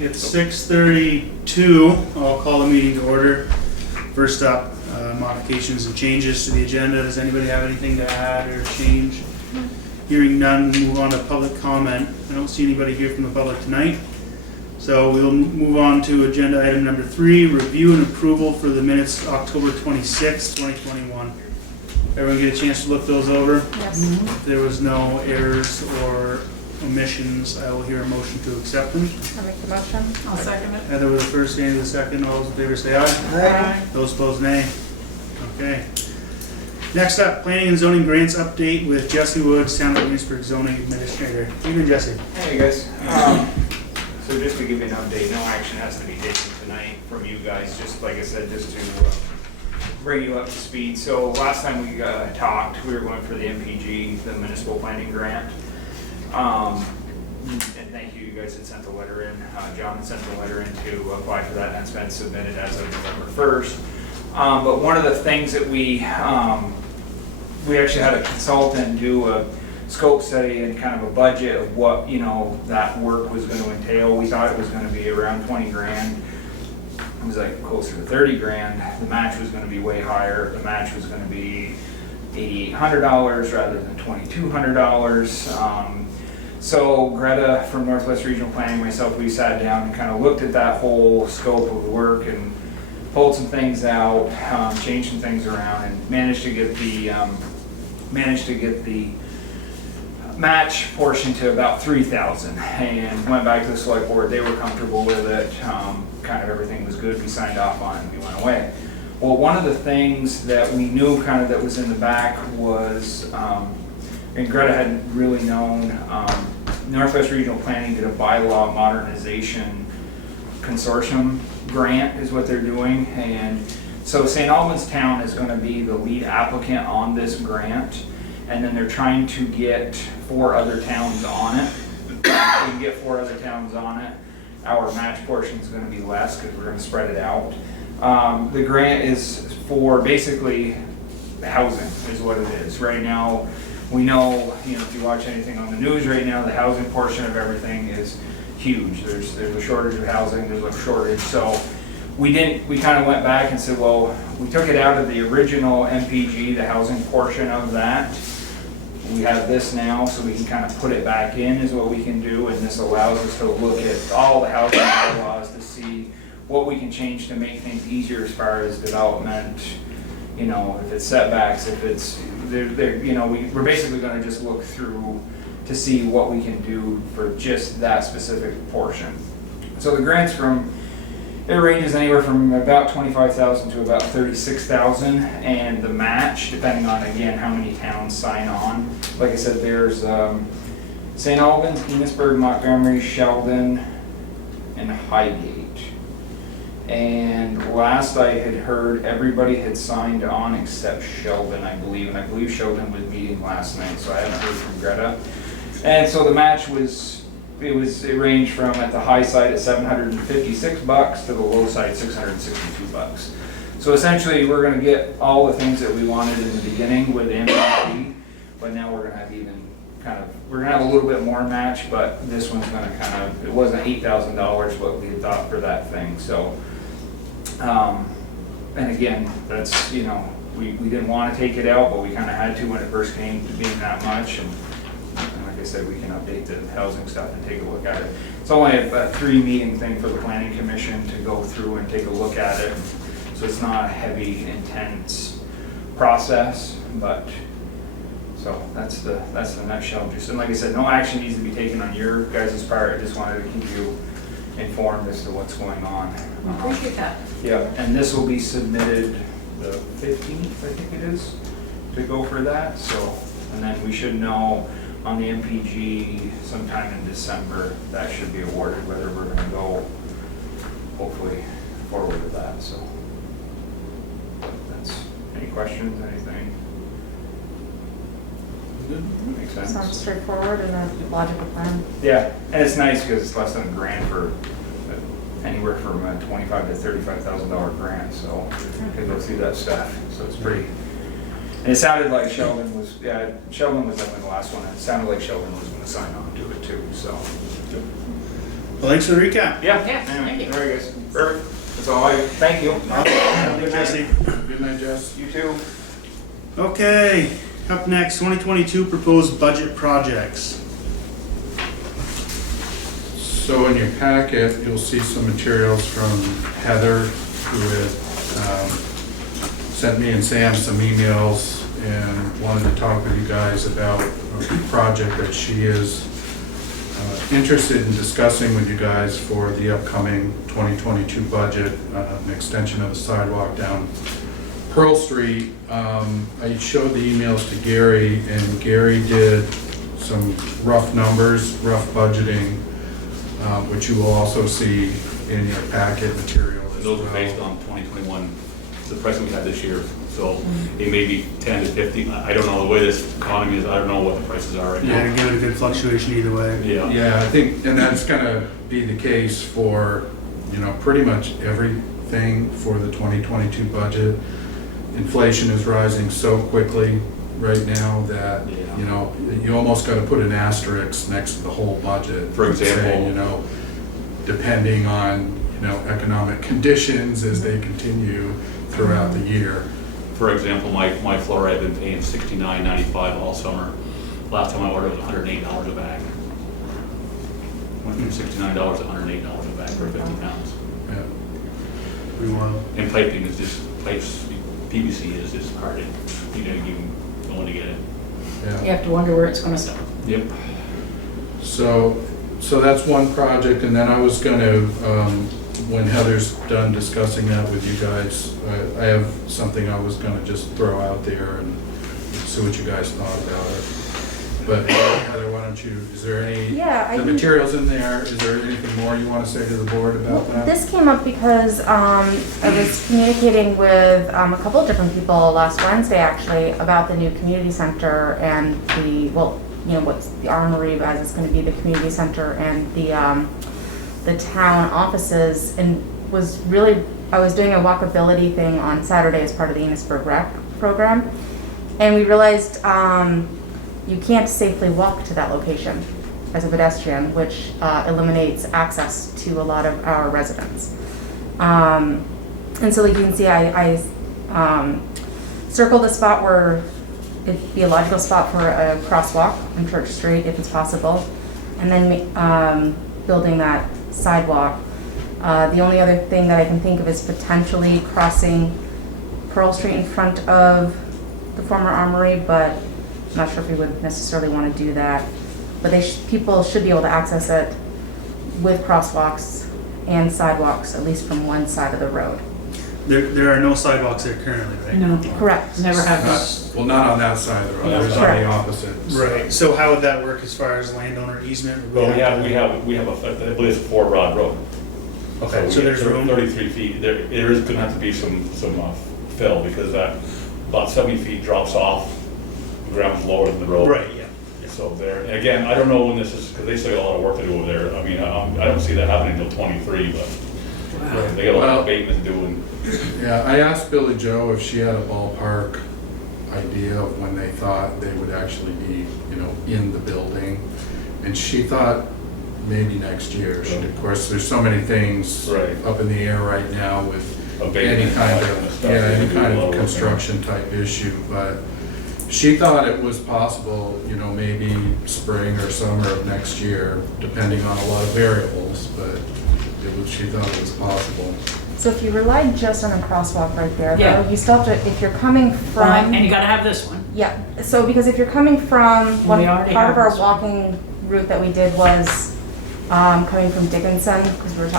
It's 6:32. I'll call the meeting to order. First up, modifications and changes to the agenda. Does anybody have anything to add or change? Hearing none, move on to public comment. I don't see anybody here from the public tonight. So we'll move on to agenda item number 3, review and approval for the minutes October 26, 2021. Everyone get a chance to look those over? Yes. If there was no errors or omissions, I will hear a motion to accept them. I'll make the motion. I'll second it. Heather with the first, Andy with the second. All those in favor say aye. Aye. Those opposed, nay. Okay. Next up, planning and zoning grants update with Jesse Woods, Town of Enosburg Zoning Administrator. Evening, Jesse. Hey guys, so just to give you an update, no action has to be taken tonight from you guys, just like I said, just to bring you up to speed. So last time we talked, we were going for the MPG, the Municipal Planning Grant. And thank you, you guys had sent the letter in, John had sent the letter in to apply for that, and it's been submitted as of November 1st. But one of the things that we actually had a consultant do a scope study and kind of a budget of what, that work was going to entail. We thought it was going to be around 20 grand. It was like closer to 30 grand. The match was going to be way higher. The match was going to be $8,800 rather than $2,200. So Greta from Northwest Regional Planning, myself, we sat down and kind of looked at that whole scope of the work and pulled some things out, changed some things around, and managed to get the match portion to about $3,000, and went back to the select board. They were comfortable with it. Kind of everything was good. We signed off on it and we went away. Well, one of the things that we knew kind of that was in the back was, and Greta hadn't really known, Northwest Regional Planning did a bylaw modernization consortium grant is what they're doing. And so St. Albans Town is going to be the lead applicant on this grant. And then they're trying to get 4 other towns on it. If we can get 4 other towns on it, our match portion is going to be less because we're going to spread it out. The grant is for basically housing is what it is. Right now, we know, if you watch anything on the news right now, the housing portion of everything is huge. There's a shortage of housing, there's a shortage. So we kind of went back and said, well, we took it out of the original MPG, the housing portion of that. We have this now, so we can kind of put it back in is what we can do, and this allows us to look at all the housing bylaws to see what we can change to make things easier as far as development, if it's setbacks, if it's, we're basically gonna just look through to see what we can do for just that specific portion. So the grants it ranges anywhere from about $25,000 to about $36,000, and the match, depending on, again, how many towns sign on. Like I said, there's St. Albans, Enosburg, Montgomery, Sheldon, and Highgate. And last I had heard, everybody had signed on except Sheldon, I believe. And I believe Sheldon was meeting last night, so I haven't heard from Greta. And so the match it ranged from at the high side at $756 to the low side $662. So essentially, we're going to get all the things that we wanted in the beginning with MPG, but now we're going to have we're going to have a little bit more match, but this one's going to it wasn't $8,000 what we had thought for that thing. So, and again, that's, we didn't want to take it out, but we kind of had to when it first came to being that much. And like I said, we can update the housing stuff and take a look at it. It's only a 3-meeting thing for the planning commission to go through and take a look at it. So it's not a heavy, intense process, but so that's the nutshell. And like I said, no action needs to be taken on your guys' part. I just wanted to keep you informed as to what's going on. I appreciate that. Yeah, and this will be submitted the 15th, I think it is, to go for that. So, and then we should know on the MPG sometime in December, that should be awarded, whether we're going to go hopefully forward with that. So that's, any questions, anything? Good. Makes sense. Sounds straightforward and a logical plan. Yeah, and it's nice because it's less than $1,000 for anywhere from a $25,000 to $35,000 grant. So you can go through that stuff. So it's pretty. And it sounded like Sheldon was definitely the last one. And it sounded like Sheldon was going to sign on to it too. So Well, thanks for the recap. Yeah. Yeah, thank you. All right, guys. Perfect. That's all thank you. Have a good Jesse. Good night, Jess. You too. Okay, up next, 2022 proposed budget projects. So in your packet, you'll see some materials from Heather, who had sent me and Sam some emails and wanted to talk with you guys about a project that she is interested in discussing with you guys for the upcoming 2022 budget, an extension of the sidewalk down Pearl Street. I showed the emails to Gary, and Gary did some rough numbers, rough budgeting, which you will also see in your packet material as Those well. are based on 2021, the pricing we had this year. So it may be 10 to 50. I don't know, the way this economy is, I don't know what the prices are right Yeah, now. give it a good fluctuation either way. Yeah. Yeah, I think, and that's gonna be the case for, pretty much everything for the 2022 budget. Inflation is rising so quickly right now that, Yeah. you almost gotta put an asterisk next to the whole budget. For example- saying, depending on, economic conditions as they continue throughout the year. For example, my floor, I've been paying $69.95 all summer. Last time I ordered it was $108 a bag. Went from $69 to $108 a bag for 50 pounds. Yeah. Pretty wild. And piping is just, PVC is just hard, you even going to get it. Yeah. You have to wonder where it's gonna stop. Yep. So that's one project, and then I was gonna, when Heather's done discussing that with you guys, I have something I was gonna just throw out there and see what you guys thought about it. But Heather, why don't you, is there any, Yeah, the materials in there, is there anything more you wanna say to the board Well, about that? this came up because I was communicating with a couple of different people last Wednesday actually about the new community center and what's the armory as it's going to be the community center and the town offices, and I was doing a walkability thing on Saturday as part of the Enosburg Rec program, and we realized you can't safely walk to that location as a pedestrian, which eliminates access to a lot of our residents. And so like you can see, I circled a spot where it'd be a logical spot for a crosswalk on Church Street if it's possible, and then building that sidewalk. The only other thing that I can think of is potentially crossing Pearl Street in front of the former armory, but I'm not sure if we would necessarily want to do that. But people should be able to access it with crosswalks and sidewalks, at least from one side of the road. There are no sidewalks there currently, right? No, Correct. never have. Well, not on that side of the road, Yeah. there's on Correct. the opposite. Right, so how would that work as far as landowner easement? Well, we have I believe it's a 4 rod road. Okay, so there's room. 33 feet. There is gonna have to be some fill because that about 70 feet drops off. The ground's lower than the road. Right, yeah. So there, and again, I don't know when this is, because they still got a lot of work to do over there. I mean, I don't see that happening until 23, but they got a lot of abatement to do. And Yeah, I asked Billy Joe if she had a ballpark idea of when they thought they would actually be, in the building. And she thought maybe next year. Of course, there's so many things Right. up in the air right now with any abatement, kind that kind of stuff. They any do a kind lot of work there. construction type issue. But she thought it was possible, maybe spring or summer of next year, depending on a lot of variables, but she thought it was possible. So if you relied just on a crosswalk right there, Yeah. though, you still have to, if you're coming from, And you gotta have this one. yeah, so because if you're coming from, we already part have of our this one. walking route that we did was coming from Dickinson, because we were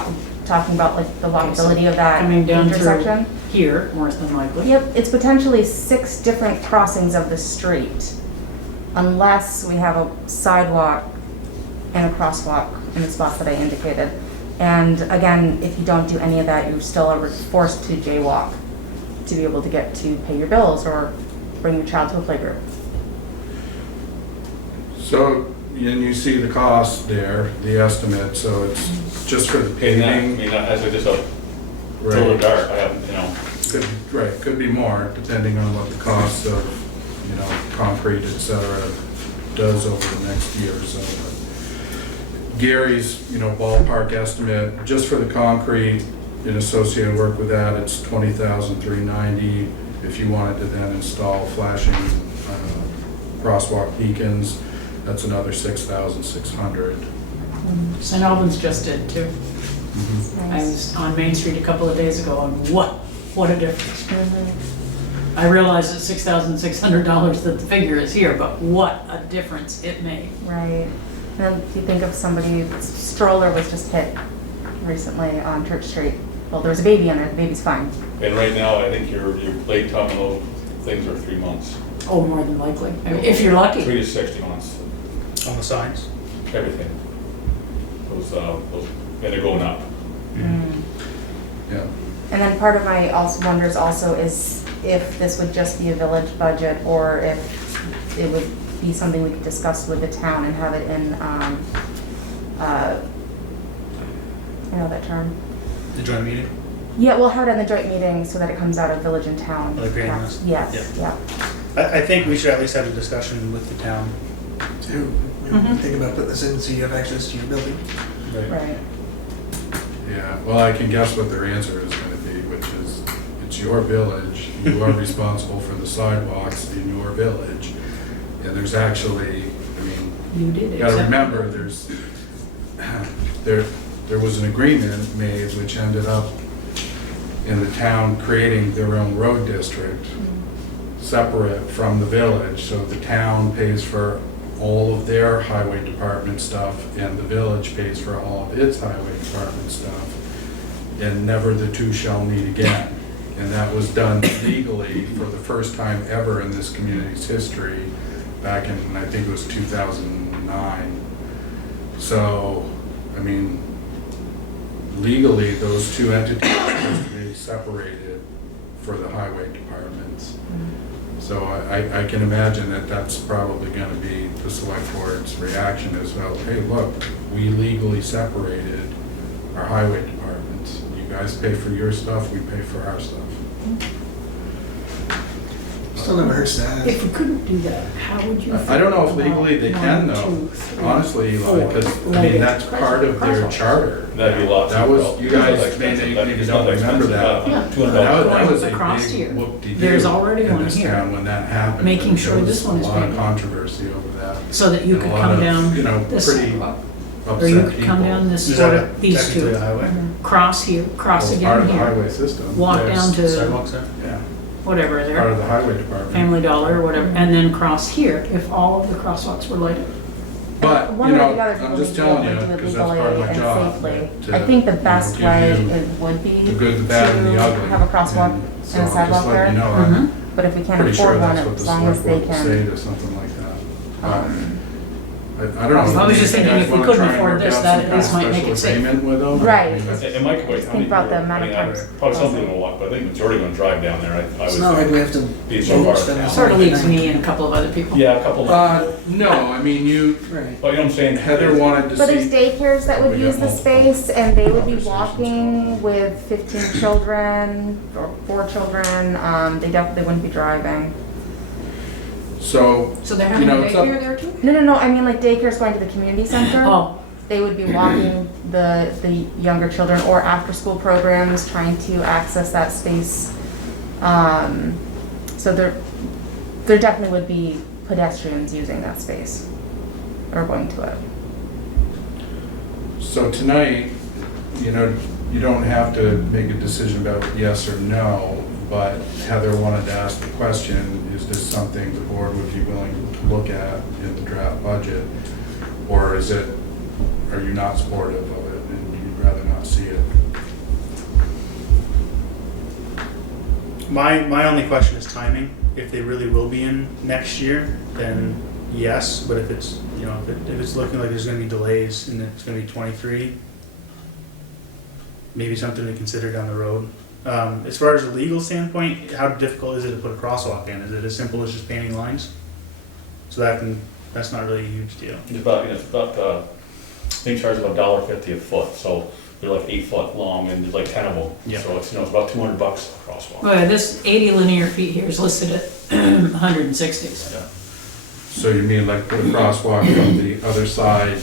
talking about like the Okay, so walkability of that coming down through intersection. Here, more than likely. Yep, it's potentially 6 different crossings of the street, unless we have a sidewalk and a crosswalk in the spots that I indicated. And again, if you don't do any of that, you still are forced to jaywalk to be able to get to pay your bills or bring your child to a playgroup. So, and you see the cost there, the estimate, so it's just for the And that, I paving. mean, as I just till the Right, dark, I haven't, could be more, depending on what the cost of, concrete, et cetera, does over the next year or so. Gary's, ballpark estimate, just for the concrete and associated work with that, it's $20,390. If you wanted to then install flashing crosswalk beacons, that's another $6,600. St. Albans just did too. I was on Main Street a couple of days ago and what a difference. I realize it's $6,600 that the figure is here, but what a difference it made. Right. And then if you think of somebody's stroller was just hit recently on Church Street. Well, there was a baby in there, the baby's fine. And right now, I think your late time on those things are 3 months, Oh, more than likely. I mean, if you're 3 lucky. to 60 months, On the signs. everything. Those, and they're going up. Yeah. And then part of my also wonders also is if this would just be a village budget or if it would be something we could discuss with the town and have it in, you know that term? The joint meeting. Yeah, we'll have it in the joint meeting so that it comes out of village and town. Like agreeing on this? Yes, yeah. I think we should at least have a discussion with the town. too. Think about putting this in so you have access to your building. Right. Yeah, well, I can guess what their answer is gonna be, which is, it's your village, you are responsible for the sidewalks in your village. And there's actually, You did you it. gotta remember, there was an agreement made which ended up in the town creating their own road district, separate from the village, so the town pays for all of their highway department stuff, and the village pays for all of its highway department stuff, and never the two shall meet again. And that was done legally for the first time ever in this community's history, back in, I think it was 2009. So, legally, those two entities are supposed to be separated for the highway departments. So I can imagine that that's probably gonna be the select board's reaction as well. Hey, look, we legally separated our highway departments. You guys pay for your stuff, we pay for our stuff. Still never hurts to ask. If we couldn't do that, how would you? I don't know if feel legally they about can 1, though, 2, 3, honestly, Eli, 4 because, related that's part of their crosswalks? charter. That'd be lots. That was, you guys maybe don't remember that. Yeah. That was a Across big here. whoop-de-doo There's already in one this here. town when that happened. Making and sure there this was one is a lot of paid. controversy over that. So that you And a could lot come of, down this pretty sidewalk. Or upset you could come people. down this, Is sort that of, these technically two. the highway? Cross here, cross Well, part again of the here. highway system. Walk There's down to sidewalks there? Yeah, whatever part there, of the highway department. Family Dollar or whatever, and then cross here if all of the crosswalks were lighted. But, One way or the other, I'm people just need to be able telling you, to do it because that's part of legally my and job. safely. to, I think the best give way you it would be the good, the bad, and the to ugly. have a crosswalk And and so a I'm sidewalk just letting you there. know, I'm Mhm. But if we can't pretty sure afford one, that's what the as long as select they board will say can. to something like that. um, I don't know. I was just thinking You guys if we wanna couldn't try and afford work this, out that some at kind of least might make special it safe. agreement with them? Right. It might quite. Think about the amount of times. Probably something will walk, but I think majority gonna drive down there. I would It's not like we have to. be so far. spend a Sort of leaves me and a couple of other people. Yeah, a couple. No, you, Right. But you know what I'm saying? Heather wanted to But there's see, daycares that would We got use the multiple space and they would be conversations walking going on. with 15 children or 4 children. They definitely wouldn't be driving. so, So they're You having a know, it's up- daycare there too? No, I mean like daycare's going to the community center. Oh, They would be walking the younger children or after-school programs, trying to access that space. So there definitely would be pedestrians using that space or going to it. so tonight, you don't have to make a decision about yes or no, but Heather wanted to ask the question, is this something the board would be willing to look at in the draft budget? Or are you not supportive of it and you'd rather not see it? My only question is timing. If they really will be in next year, then yes, but if it's, if it's looking like there's gonna be delays and it's gonna be 23, maybe something to consider down the road. As far as a legal standpoint, how difficult is it to put a crosswalk in? Is it as simple as just painting lines? So that's not really a huge deal. It's about, they charge about $1.50 a foot, so they're like 8 foot long and there's like 10 of them. Yeah. So it's, it's about $200 a crosswalk. well, this 80 linear feet here is listed at 160. Yeah. So you mean like put a crosswalk from the other side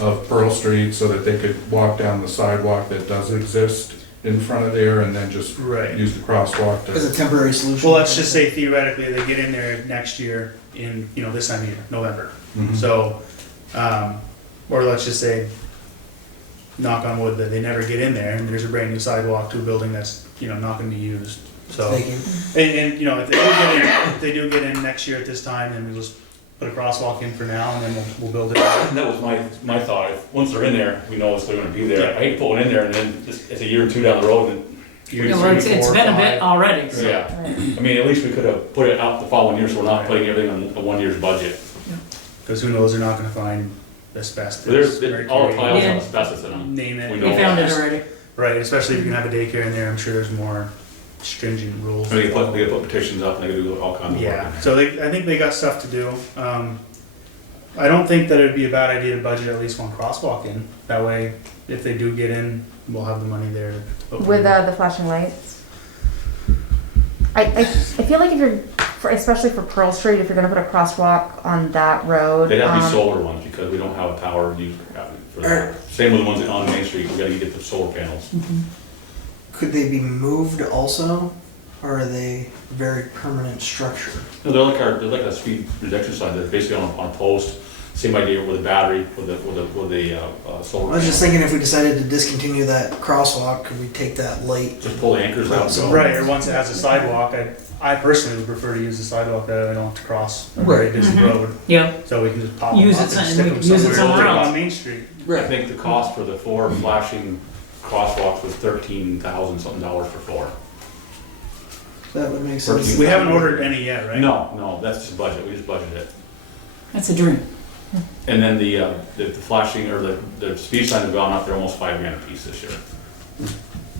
of Pearl Street so that they could walk down the sidewalk that does exist in front of there and then just Right. use the crosswalk As a to. temporary solution. Well, let's just say theoretically, they get in there next year in, this time of year, November. Mhm. So, or let's just say, knock on wood, that they never get in there and there's a brand new sidewalk to a building that's, not gonna be used. So, Thank you. and, if they do get in next year at this time, then we'll just put a crosswalk in for now and then we'll build it. And that was my thought, if, once they're in there, we know they're gonna be there. I hate to put one in there and then it's a year or two down the road and, Year Yeah, well, three, it's four, been a five. bit already, so. yeah. Right. I mean, at least we could have put it out the following year, so we're not putting everything on a 1 year's budget. Because who knows, they're not gonna find asbestos. But all the mercury, tiles Yeah. have asbestos in them. Name it. We We know found that. it already. Right, especially if you can have a daycare in there, I'm sure there's more stringent rules. They could put petitions up and they could do all kinds of work. Yeah, so I think they got stuff to do. I don't think that it'd be a bad idea to budget at least one crosswalk in. That way, if they do get in, we'll have the money there to put one With in. the flashing lights? I feel like if you're, especially for Pearl Street, if you're gonna put a crosswalk on that road. They'd have to be um, solar ones because we don't have a power used for that. Same with the ones on Main Street, we gotta get the solar panels. Could they be moved also, or are they very permanent structure? No, they're like a speed reduction sign, they're basically on a post, same idea with a battery, with the solar. I was just panel. thinking if we decided to discontinue that crosswalk, could we take that light? Just pull the anchors out and go. Right, or once it has a sidewalk, I personally would prefer to use the sidewalk that I don't have to cross a very Right. busy Mhm. road. Yeah, So we can just pop them Use up it and some- stick we them could use it somewhere somewhere else. on Main Street. I think the cost for the 4 flashing crosswalks was $13,000 something for 4. That would make sense. We haven't ordered any yet, right? No, that's just budget, we just budgeted it. that's a dream. And then the flashing, or the speed signs have gone up, they're almost $5,000 a piece this year.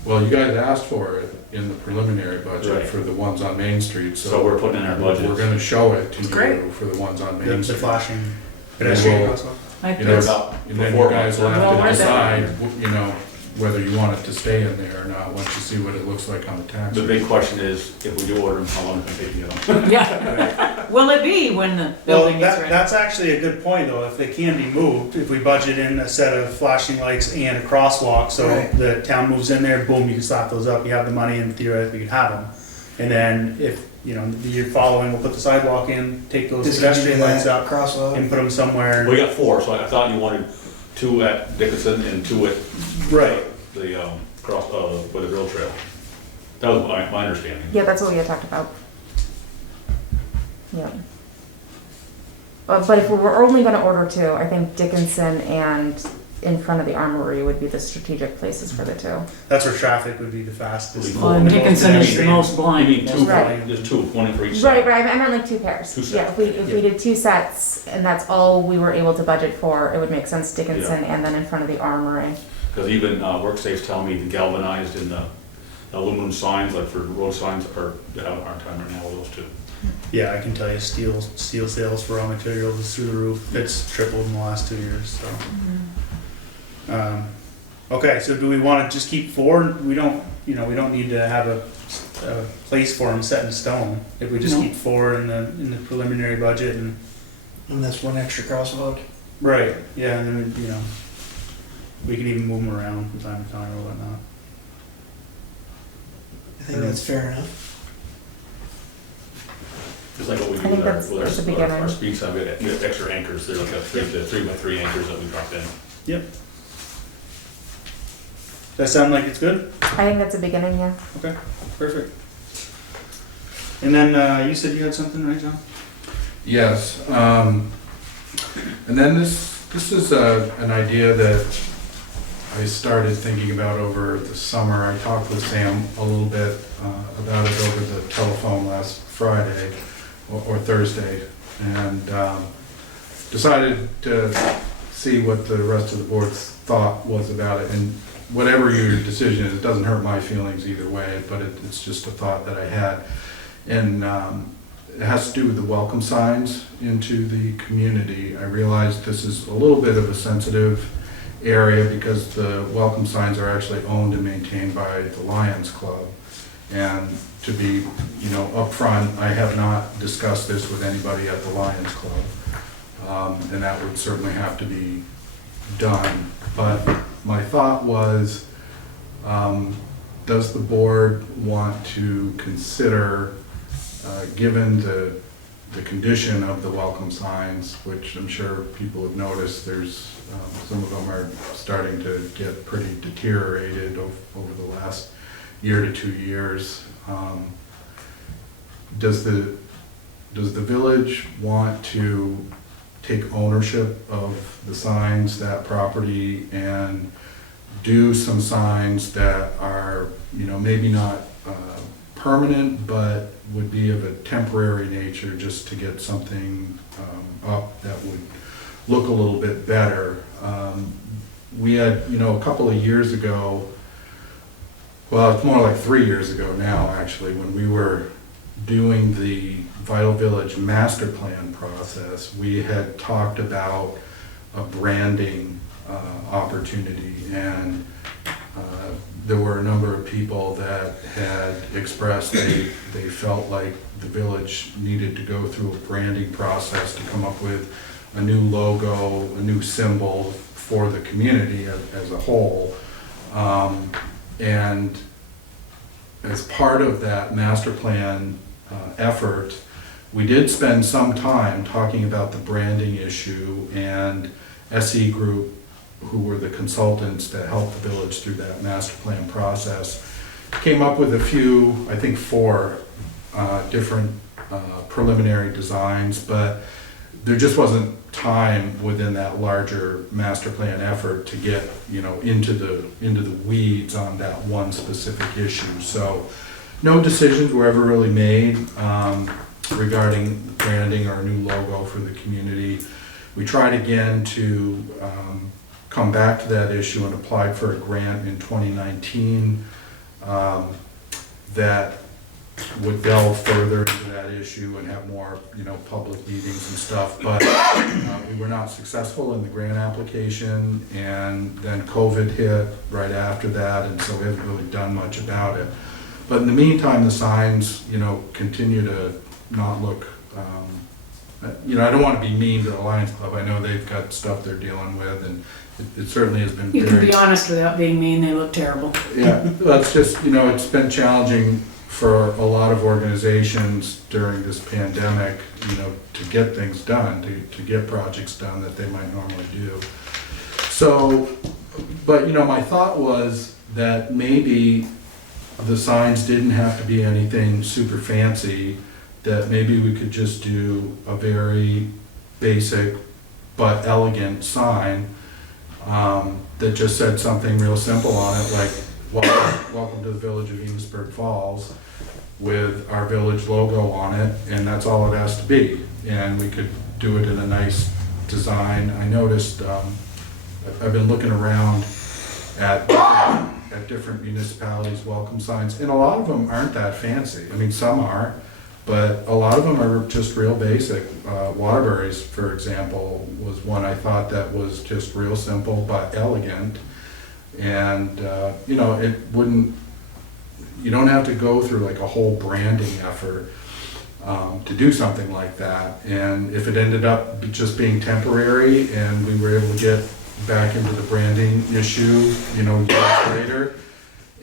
Well, you guys asked for it in the preliminary budget Right. for the ones on Main Street, So so we're putting in our budget. we're gonna show it to Great. you for the ones on The Main the Street. flashing And pedestrian we'll- crosswalk. I You know, that's- About And then before you guys will Well, have to worth it. decide, whether you want it to stay in there or not, once you see what it looks like on the tax. The big question is, if we do order them, how long is it going to take to get them? Yeah. Will it be when the Well, building is ready? that's actually a good point, though, if they can be moved, if we budget in a set of flashing lights and a crosswalk, so Right. the town moves in there, boom, you can slap those up, you have the money, and theoretically you can have them. And then if, the year following, we'll put the sidewalk in, take those Discontinue pedestrian lights that up, crosswalk. and put them somewhere. We got 4, so I thought you wanted 2 at Dickinson and 2 at Right. the where the rail trail. That was my understanding. Yeah, that's what we had talked about. Yeah. But if we were only gonna order 2, I think Dickinson and in front of the Armory would be the strategic places for the 2. That's where traffic would be the fastest. Well, and Dickinson is the Pedestrian. most I blind. mean, 2, Right. there's 2, 1 for each side. Right, I meant like 2 pairs. 2 sets. Yeah, if we did 2 sets and that's all we were able to budget for, it would make sense Dickinson and then in front of the Armory. Because even WorkSafe's telling me the galvanized and the aluminum signs, like for road signs, aren't on time right now with those 2. Yeah, I can tell you, steel sales for raw materials is through the roof. It's tripled in the last 2 years, so. Okay, so do we want to just keep 4? We don't need to have a place for them set in stone. If we just No. keep 4 in the preliminary budget and, And that's one extra crosswalk. right, yeah, and then, we can even move them around from time to time or whatnot. I think that's fair enough. Just like what we I do think with our, that's with the our, beginning. our speed sign, we have extra anchors, they're like a 3x3 anchors that we drop in. Yep. Does that sound like it's good? I think that's a beginning, yeah. Okay, perfect. And then, you said you had something, right, John? Yes, and then this is an idea that I started thinking about over the summer. I talked with Sam a little bit about it over the telephone last Friday or Thursday, and decided to see what the rest of the board's thought was about it. And whatever your decision is, it doesn't hurt my feelings either way, but it's just a thought that I had. And it has to do with the welcome signs into the community. I realize this is a little bit of a sensitive area because the welcome signs are actually owned and maintained by the Lions Club. And to be, upfront, I have not discussed this with anybody at the Lions Club. And that would certainly have to be done. But my thought was, does the board want to consider, given the condition of the welcome signs, which I'm sure people have noticed, there's some of them are starting to get pretty deteriorated over the last year to 2 years. Does the village want to take ownership of the signs, that property, and do some signs that are, maybe not permanent, but would be of a temporary nature, just to get something up that would look a little bit better? We had, a couple of years ago, well, it's more like 3 years ago now, actually, when we were doing the Vital Village master plan process, we had talked about a branding opportunity, and there were a number of people that had expressed they felt like the village needed to go through a branding process to come up with a new logo, a new symbol for the community as a whole. And as part of that master plan effort, we did spend some time talking about the branding issue, and SE Group, who were the consultants that helped the village through that master plan process, came up with a few, I think 4 different preliminary designs, but there just wasn't time within that larger master plan effort to get, into the weeds on that one specific issue. So no decisions were ever really made regarding branding or a new logo for the community. We tried again to come back to that issue and applied for a grant in 2019 that would delve further into that issue and have more, public meetings and stuff. But we were not successful in the grant application, and then COVID hit right after that, and so we haven't really done much about it. But in the meantime, the signs, continue to not look, I don't want to be mean to the Lions Club. I know they've got stuff they're dealing with, and it certainly has been You can very... be honest without being mean, they look terrible. Yeah, that's just, it's been challenging for a lot of organizations during this pandemic, to get things done, to get projects done that they might normally do. So, but, my thought was that maybe the signs didn't have to be anything super fancy, that maybe we could just do a very basic but elegant sign that just said something real simple on it, like, welcome to the village of Enosburg Falls, with our village logo on it, and that's all it has to be. And we could do it in a nice design. I noticed, I've been looking around at different municipalities' welcome signs, and a lot of them aren't that fancy. I mean, some are, but a lot of them are just real basic. Waterbury's, for example, was one I thought that was just real simple but elegant. And, it wouldn't, you don't have to go through like a whole branding effort to do something like that. And if it ended up just being temporary and we were able to get back into the branding issue, years later,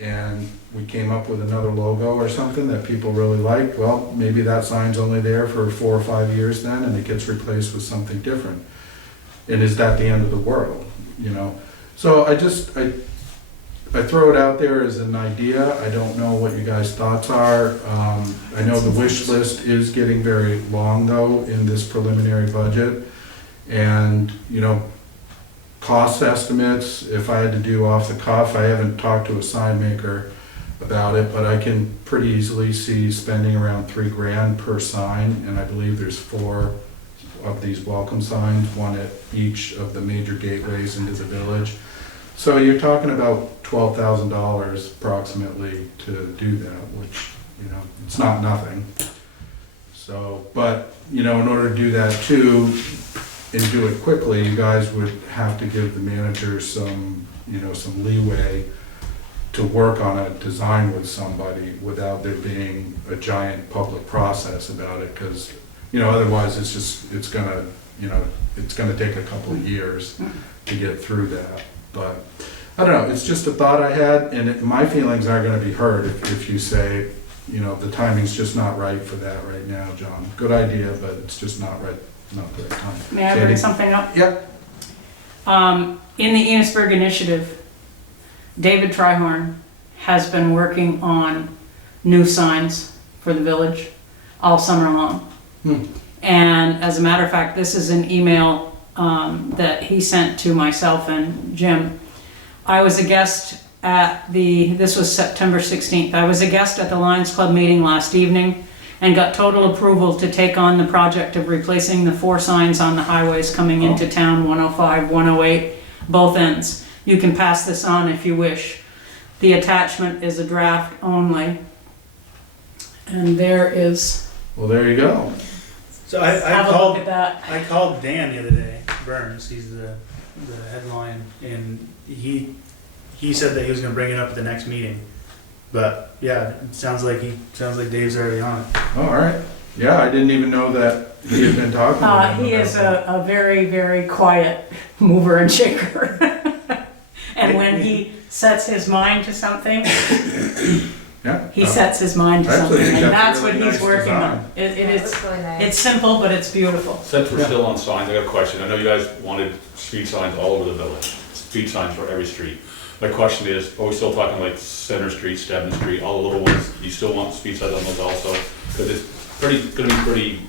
and we came up with another logo or something that people really liked, well, maybe that sign's only there for 4 or 5 years then, and it gets replaced with something different. And is that the end of the world, So I throw it out there as an idea. I don't know what you guys' thoughts are. I know the wish list is getting very long though in this preliminary budget. And, cost estimates, if I had to do off the cuff, I haven't talked to a sign maker about it, but I can pretty easily see spending around $3,000 per sign. And I believe there's 4 of these welcome signs, one at each of the major gateways into the village. So you're talking about $12,000 approximately to do that, which, it's not nothing. So, but, in order to do that too, and do it quickly, you guys would have to give the manager some, some leeway to work on a design with somebody without there being a giant public process about it, because, otherwise it's gonna take a couple of years to get through that. But, I don't know, it's just a thought I had, and my feelings aren't gonna be hurt if you say, you know, the timing's just not right for that right now, John. Good idea, but it's just not right, not the right time. May I bring something up? Yep. In the Enosburg initiative, David Trihorn has been working on new signs for the village all summer long. And as a matter of fact, this is an email that he sent to myself and Jim. I was a guest at this was September 16th. I was a guest at the Lions Club meeting last evening and got total approval to take on the project of replacing the 4 signs on the highways coming into town, 105, 108, both ends. You can pass this on if you wish. The attachment is a draft only. And there is, Well, there you go. So I have a look called at that. I called Dan the other day, Burns, he's the headline, and he said that he was gonna bring it up at the next meeting. But yeah, it sounds like Dave's already on it. All right. Yeah, I didn't even know that he had been talking about it. He is a very, very quiet mover and shaker. And when he sets his mind to something, Yeah. he sets his mind to I actually something, think and that's that's a what really he's nice working on. design. It Yeah, is, looks really nice. it's simple, but it's beautiful. Since we're still on signs, I got a question. I know you guys wanted speed signs all over the village, speed signs for every street. My question is, are we still talking like Center Street, Stedman Street, all the little ones? You still want speed signs on those also? Because it's gonna be pretty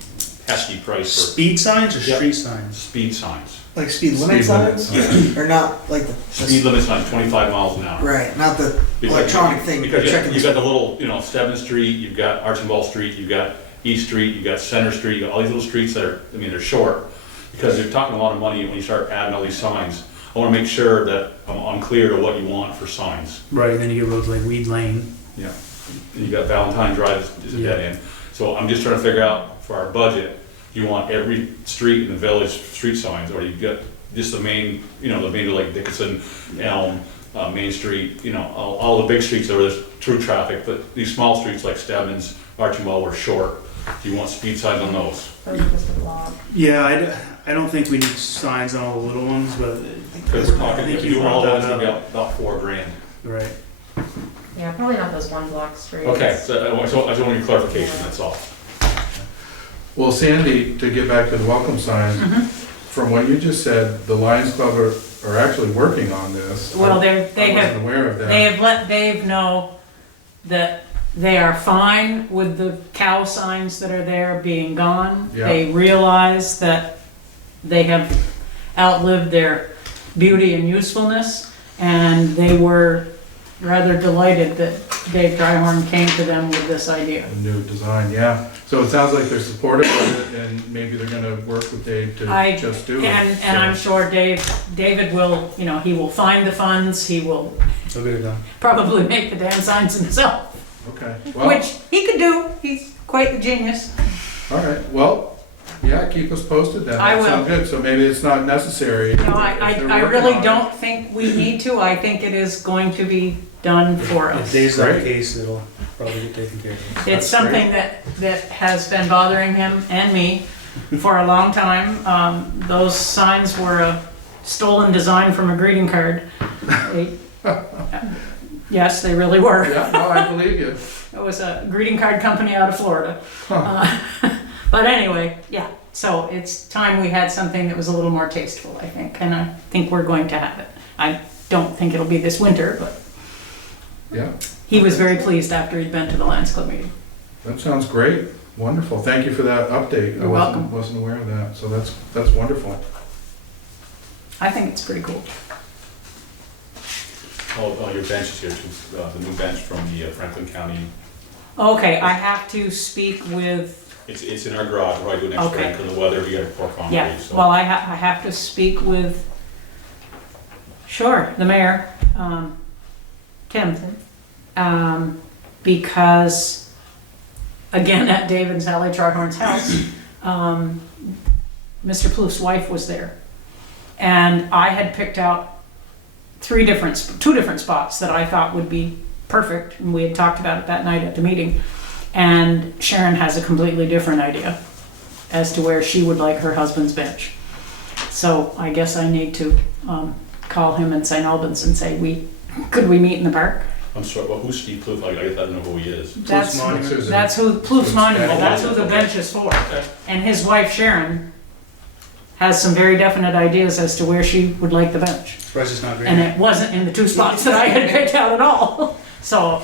pesky price for Speed signs or Yeah. street signs? speed signs. Like speed limit Speed limit signs? Or not like the. Speed limit signs, 25 miles an hour. Right, not the Because- electronic thing. Because checking you've got the little, Stedman Street, you've got Archibald Street, you've got East Street, you've got Center Street, you got all these little streets that are, they're short. Because you're talking a lot of money when you start adding all these signs. I wanna make sure that I'm clear to what you want for signs. Right, and then you get roads like Weed Lane. Yeah. And you got Valentine Drive is a dead end. So I'm just trying to figure out for our budget, do you want every street in the village street signs, or you got just the main, the main like Dickinson, Elm, Main Street, all the big streets where there's true traffic, but these small streets like Stebbins, Archibald were short. Do you want speed signs on those? Those are just a block. Yeah, I don't think we need signs on all the little ones, but Because we're talking, I think if you you do all brought those, that you up. got about $4,000. right. Yeah, probably not those 1-block streets. Okay, so I just want your clarification, that's all. Well, Sandy, to get back to the welcome signs, from what you just said, the Lions Club are actually working on this. Well, I they wasn't have, aware of they that. have let Dave know that they are fine with the cow signs that are there being gone. Yeah. They realize that they have outlived their beauty and usefulness, and they were rather delighted that Dave Dryhorn came to them with this idea. A new design, yeah. So it sounds like they're supportive of it, and maybe they're gonna work with Dave to just do it. And I'm sure David will, he will find the funds, he will I'll get it done. probably make the damn signs himself, Okay, well, which he could do, he's quite the genius. all right, well, yeah, keep us posted then. I That will. sounds good, so maybe it's not necessary. No, if I they're I working really on it. don't think we need to, I think it is going to be done for If us. Dave's on the Great. case, it'll probably get taken care of. It's That's something that has been bothering him and me for a long time. Those signs were a stolen design from a greeting card. They- Yes, they really were. Yeah, no, I believe you. It was a greeting card company out of Florida. But anyway, yeah, so it's time we had something that was a little more tasteful, I think, and I think we're going to have it. I don't think it'll be this winter, but Yeah, he was very pleased after he'd been to the Lions Club meeting. that sounds great, wonderful, thank you for that update. You're welcome. Wasn't aware of that, so that's wonderful. I think it's pretty cool. Oh, your bench is here too, the new bench from the Franklin County. Okay, I have to speak with, It's in our garage, we're probably doing next Okay. spring because the weather, we gotta pour concrete, yeah, so. well, I have to speak with, sure, the mayor, Tim. Because, again, at Dave and Sally Trihorn's house, Mr. Plouffe's wife was there. And I had picked out two different spots that I thought would be perfect, and we had talked about it that night at the meeting. And Sharon has a completely different idea as to where she would like her husband's bench. So I guess I need to call him in St. Albans and say, could we meet in the park? I'm sorry, well, who's Steve Plouffe? I don't know who he is. That's, Monument. that's who, Plouffe's Monument, Oh, that's who the bench is for. And his wife Sharon has some very definite ideas as to where she would like the bench. Surprised it's not And green. it wasn't in the two spots that I had picked out at all. So,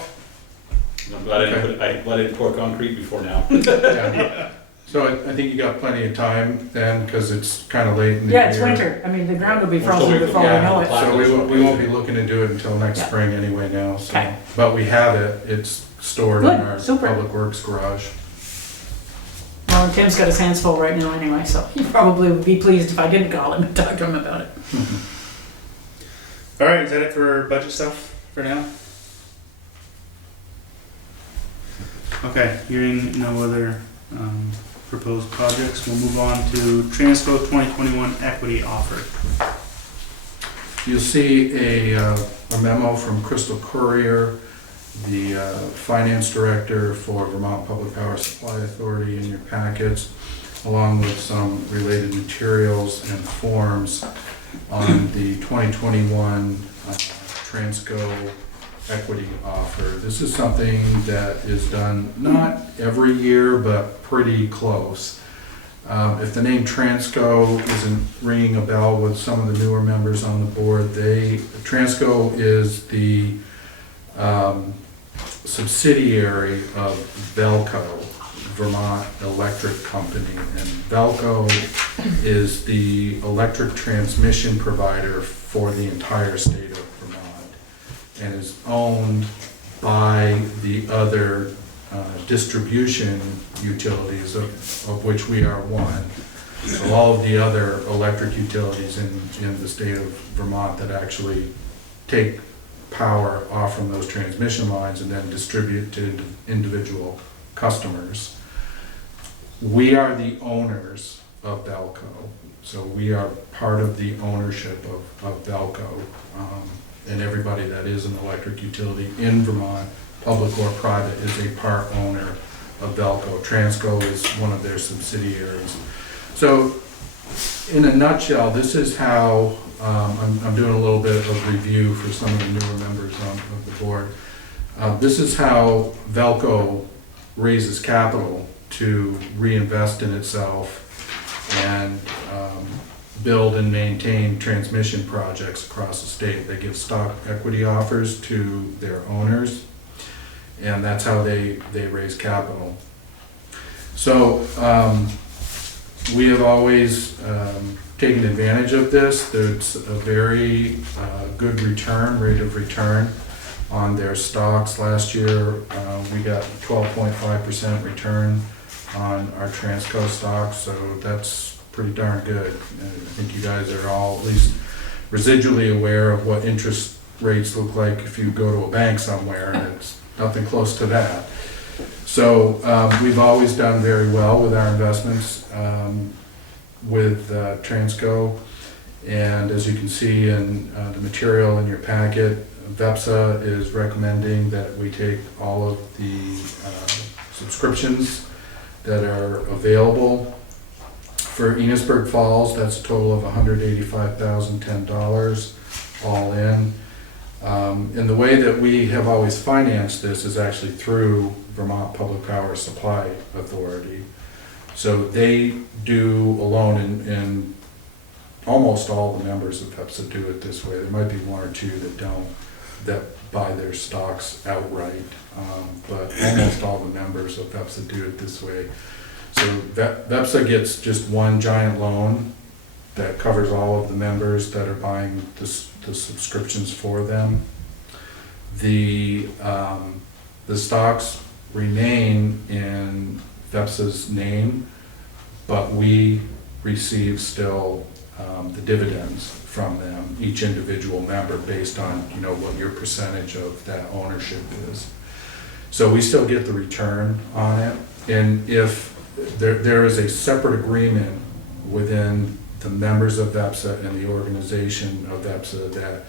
I'm glad I didn't pour concrete before now. Yeah. So I think you got plenty of time then, because it's kind of late in the year. yeah, it's winter. I mean, the ground will be We're still frozen waiting for before we know it. So we won't be looking to do it until next Yeah. spring anyway now, so. Okay. But we have it, it's stored in Good, our super. Public Works garage. Well, and Tim's got his hands full right now anyway, so he probably would be pleased if I didn't call him and talk to him about it. All right, is that it for budget stuff for now? Okay, hearing no other proposed projects, we'll move on to Transco 2021 equity offer. You'll see a memo from Crystal Courier, the finance director for Vermont Public Power Supply Authority, in your packets, along with some related materials and forms on the 2021 Transco equity offer. This is something that is done not every year, but pretty close. If the name Transco isn't ringing a bell with some of the newer members on the board, Transco is the subsidiary of Velco, Vermont Electric Company, and Velco is the electric transmission provider for the entire state of Vermont, and is owned by the other distribution utilities, of which we are one. So all of the other electric utilities in the state of Vermont that actually take power off from those transmission lines and then distribute to individual customers. We are the owners of Velco, so we are part of the ownership of Velco. And everybody that is an electric utility in Vermont, public or private, is a part owner of Velco. Transco is one of their subsidiaries. So in a nutshell, this is how, I'm doing a little bit of review for some of the newer members of the board. This is how Velco raises capital to reinvest in itself and build and maintain transmission projects across the state. They give stock equity offers to their owners, and that's how they raise capital. So we have always taken advantage of this. There's a very good rate of return on their stocks. Last year, we got 12.5% return on our Transco stocks, so that's pretty darn good. And I think you guys are all at least residually aware of what interest rates look like if you go to a bank somewhere, and it's nothing close to that. So we've always done very well with our investments with Transco, and as you can see in the material in your packet, VEPSA is recommending that we take all of the subscriptions that are available for Enosburg Falls. That's a total of $185,010 all in. And the way that we have always financed this is actually through Vermont Public Power Supply Authority. So they do alone, and almost all the members of VEPSA do it this way. There might be one or two that don't, that buy their stocks outright, but almost all the members of VEPSA do it this way. So VEPSA gets just one giant loan that covers all of the members that are buying the subscriptions for them. The stocks remain in VEPSA's name, but we receive still the dividends from them, each individual member, based on what your percentage of that ownership is. So we still get the return on it, and if there is a separate agreement within the members of VEPSA and the organization of VEPSA that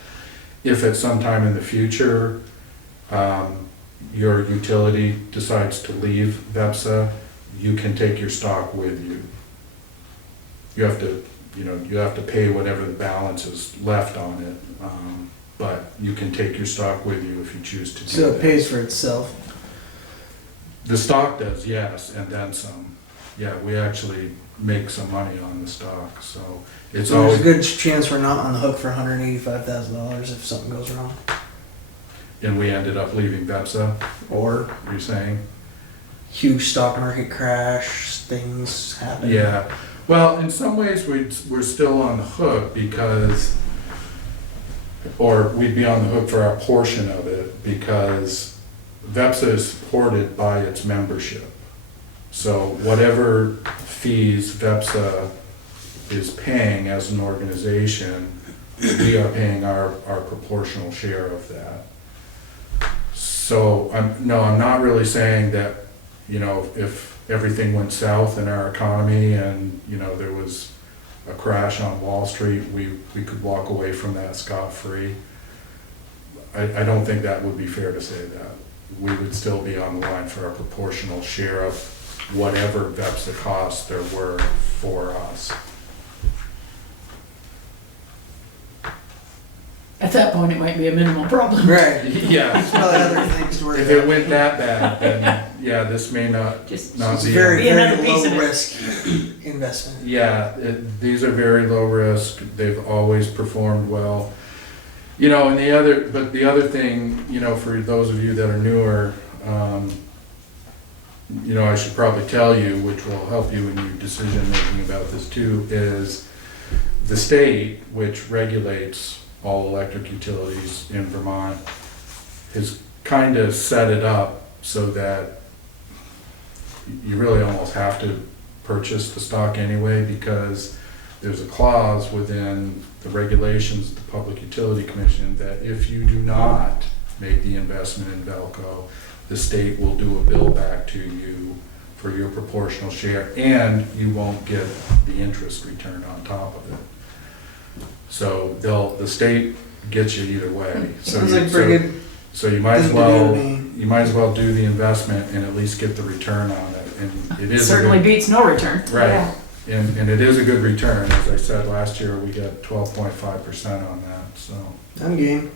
if at some time in the future your utility decides to leave VEPSA, you can take your stock with you. You have to you know, you have to pay whatever the balance is left on it. But you can take your stock with you if you choose to do So that. it pays for itself. The stock does, yes, and then some. Yeah, we actually make some money on the stock, so it's So there's always, a good chance we're not on the hook for $185,000 if something goes wrong. and we ended up leaving Vepsa, Or you're saying? huge stock market crash, things happen. Yeah, well, in some ways, we're still on the hook because, or we'd be on the hook for our portion of it because Vepsa is supported by its membership. So whatever fees Vepsa is paying as an organization, we are paying our proportional share of that. So I'm not really saying that, you know, if everything went south in our economy and, you know, there was a crash on Wall Street, we could walk away from that scot-free. I don't think that would be fair to say that. We would still be on the line for our proportional share of whatever Vepsa costs there were for us. At that point, it might be a minimal problem. Right. Yeah. There's probably other things to worry If it about. went that bad, then, yeah, this may not Just It's be. very, Be another very piece of low it. risk investment. Yeah, these are very low risk, they've always performed well. You know, and the other thing, you know, for those of you that are newer, you know, I should probably tell you, which will help you in your decision making about this too, is the state, which regulates all electric utilities in Vermont, has kind of set it up so that you really almost have to purchase the stock anyway, because there's a clause within the regulations of the Public Utility Commission that if you do not make the investment in Velco, the state will do a bill back to you for your proportional share, and you won't get the interest return on top of it. So the state gets you either way. So Sounds you- like pretty good. So you might as thing to do to well, me. you might as well do the investment and at least get the return on it, and it is a Certainly good, beats no return. right, and it is a good return, as I said, last year we got 12.5% on that, so. I'm game.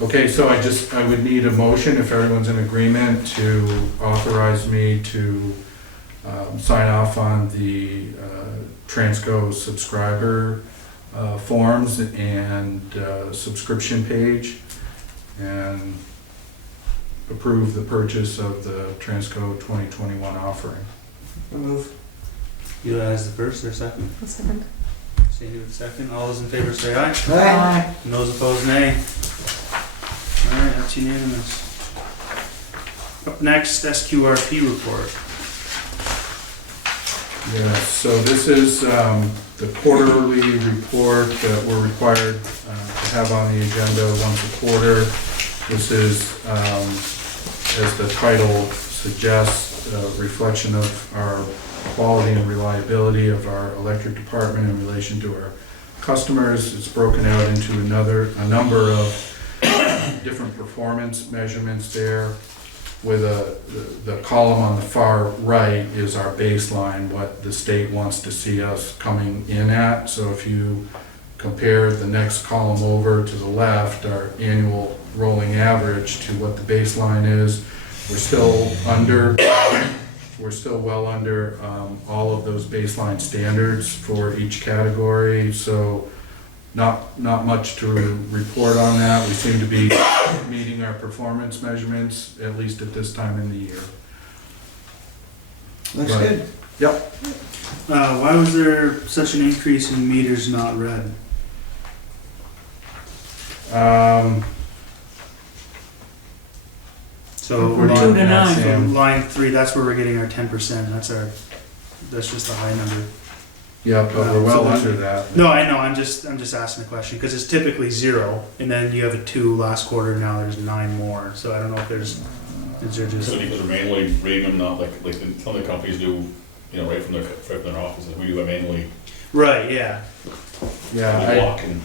Okay, so I would need a motion, if everyone's in agreement, to authorize me to sign off on the Transco subscriber forms and subscription page, and approve the purchase of the Transco 2021 offering. I'll move. You as the first or second? A second. Sandy with second. All those in favor say aye. Alright. And those opposed, nay. Alright, that's unanimous. Up next, SQRP report. Yeah, so this is the quarterly report that we're required to have on the agenda once a quarter. This is, as the title suggests, a reflection of our quality and reliability of our electric department in relation to our customers. It's broken out into a number of different performance measurements there. With the column on the far right is our baseline, what the state wants to see us coming in at. So if you compare the next column over to the left, our annual rolling average to what the baseline is, we're still well under all of those baseline standards for each category. So not much to report on that. We seem to be meeting our performance measurements, at least at this time in the year. Looks Right. good. Yep. Why was there such an increase in meters not read? So We're Two line, to nine. so line 3, that's where we're getting our 10%. That's just a high number. Yeah, but we're well So then- under that. No, I know. I'm just asking the question because it's typically 0, and then you have a 2 last quarter. Now there's 9 more. So I don't know if is there just So because we're manually reading them, not like some of the companies do, you know, right from their offices, we do it manually, right? Yeah. we Yeah, walk and.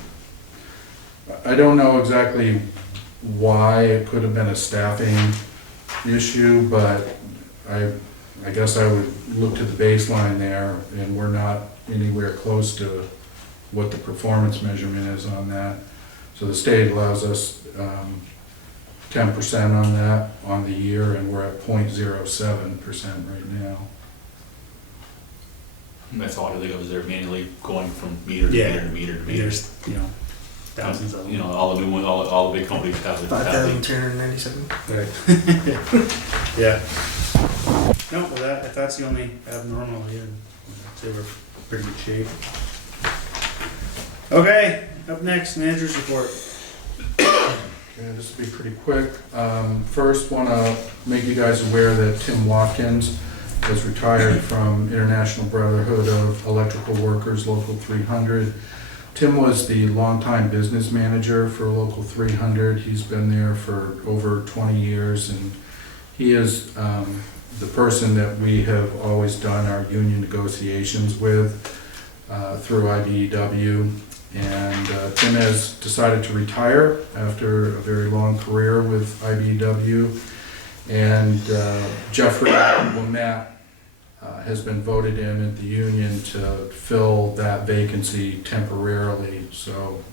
I don't know exactly why. It could have been a staffing issue, but I I guess I would look to the baseline there, and we're not anywhere close to what the performance measurement is on that. So the state allows us 10% on that on the year, and we're at 0.07% right now. And that's all I think of, is they're manually going from meter to Yeah. meter to meter to meter. There's, thousands of them. You know, all the new ones, all the big companies have it. 5,297. Right. Yeah. No, well that, if that's the only abnormal here, I'd say we're pretty good shape. Okay, up next, manager's report. Yeah, this will be pretty quick. First, want to make you guys aware that Tim Watkins has retired from International Brotherhood of Electrical Workers, Local 300. Tim was the longtime business manager for Local 300. He's been there for over 20 years, and he is the person that we have always done our union negotiations with through IBEW. And Tim has decided to retire after a very long career with IBEW. And Jeffrey Womack has been voted in at the union to fill that vacancy temporarily. So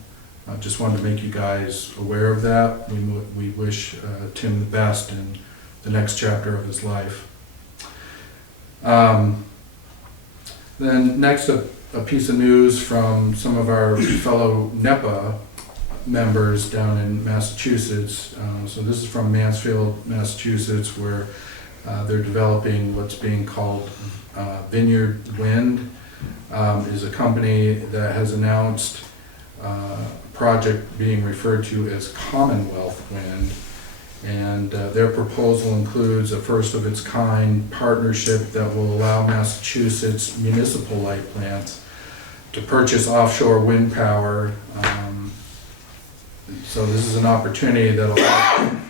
I just wanted to make you guys aware of that. We wish Tim the best in the next chapter of his life. Then next, a piece of news from some of our fellow NEPA members down in Massachusetts. So this is from Mansfield, Massachusetts, where they're developing what's being called Vineyard Wind. Is a company that has announced a project being referred to as Commonwealth Wind. And their proposal includes a first-of-its-kind partnership that will allow Massachusetts municipal light plants to purchase offshore wind power. So this is an opportunity that will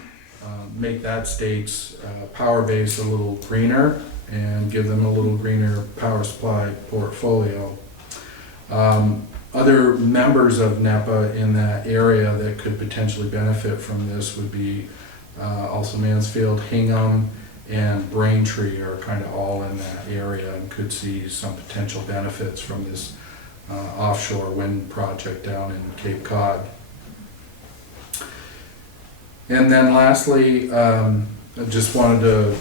make that state's power base a little greener and give them a little greener power supply portfolio. Other members of NEPA in that area that could potentially benefit from this would be also Mansfield, Hingham, and Braintree are kind of all in that area and could see some potential benefits from this offshore wind project down in Cape Cod. And then lastly, I just wanted to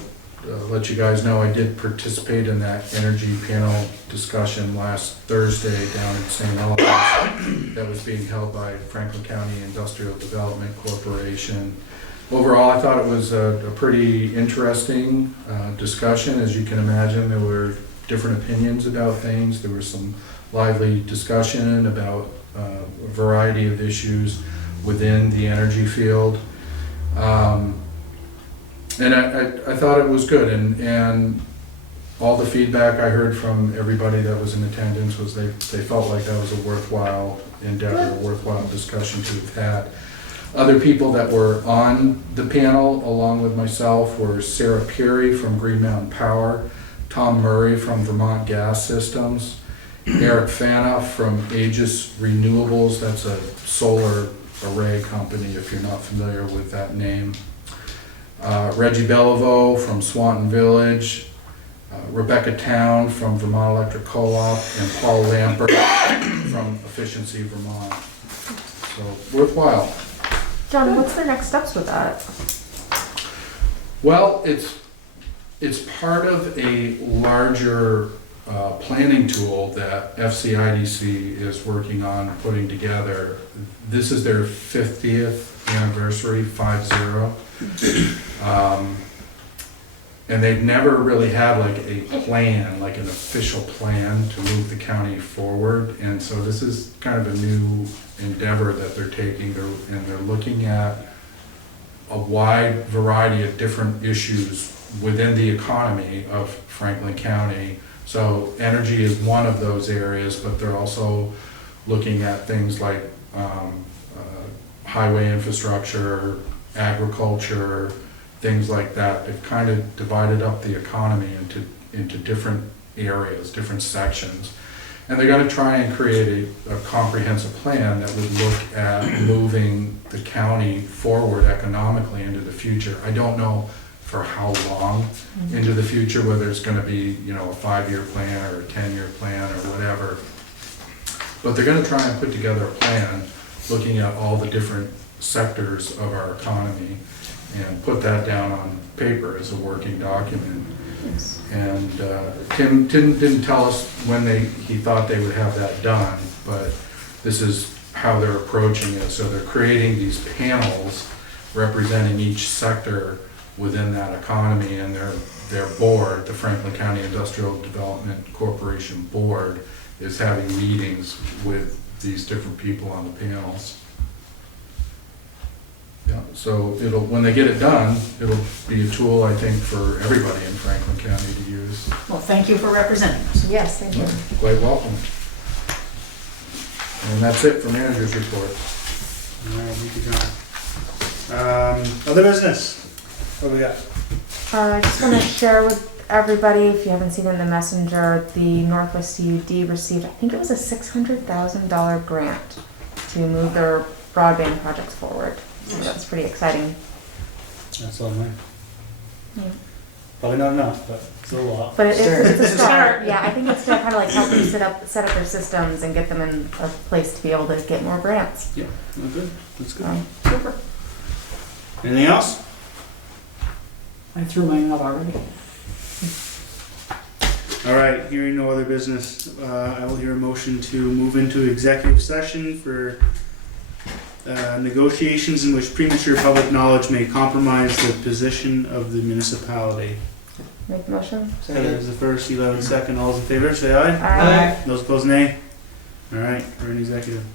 let you guys know I did participate in that energy panel discussion last Thursday down in St. Albans that was being held by Franklin County Industrial Development Corporation. Overall, I thought it was a pretty interesting discussion. As you can imagine, there were different opinions about things. There was some lively discussion about a variety of issues within the energy field. And I thought it was good, and all the feedback I heard from everybody that was in attendance was they felt like that was a worthwhile endeavor, a worthwhile discussion to have had. Other people that were on the panel, along with myself, were Sarah Peary from Green Mountain Power, Tom Murray from Vermont Gas Systems, Eric Fanoff from Aegis Renewables, that's a solar array company if you're not familiar with that name, Reggie Beliveau from Swanton Village, Rebecca Town from Vermont Electric Co-op, and Paul Lambert from Efficiency Vermont. So worthwhile. John, what's the next steps with that? Well, it's part of a larger planning tool that FCIDC is working on putting together. This is their 50th anniversary, 50. And they've never really had like a plan, like an official plan to move the county forward. And so this is kind of a new endeavor that they're taking, and they're looking at a wide variety of different issues within the economy of Franklin County. So energy is one of those areas, but they're also looking at things like highway infrastructure, agriculture, things like that. They've kind of divided up the economy into different areas, different sections. And they're going to try and create a comprehensive plan that would look at moving the county forward economically into the future. I don't know for how long into the future, whether it's gonna be, you know, a 5-year plan or a 10-year plan or whatever. But they're gonna try and put together a plan, looking at all the different sectors of our economy, and put that down on paper as a working document. And Tim didn't tell us when he thought they would have that done, but this is how they're approaching it. So they're creating these panels representing each sector within that economy, and their board, the Franklin County Industrial Development Corporation Board, is having meetings with these different people on the panels. Yeah, so when they get it done, it'll be a tool, I think, for everybody in Franklin County to use. Well, thank you for representing us. Yes, thank you. Quite welcome. And that's it for manager's report. All right, thank you, John. Other business? What do we got? I just want to share with everybody, if you haven't seen it in the messenger, the Northwest CUD received, I think it was a $600,000 grant to move their broadband projects forward. So that's pretty exciting. That's all mine. Yeah. Probably not enough, but still a lot. But it's a It's a start. start. Yeah, I think it's to kind of like help them set up their systems and get them in a place to be able to get more grants. Yeah, well, good. That's good. Super. Anything else? I threw mine out already. All right, hearing no other business, I will hear a motion to move into executive session for negotiations in which premature public knowledge may compromise the position of the municipality. Make the motion. Heather is the first, Eli the second. All those in favor, say aye. Aye. Those opposed, nay. All right, we're in executive.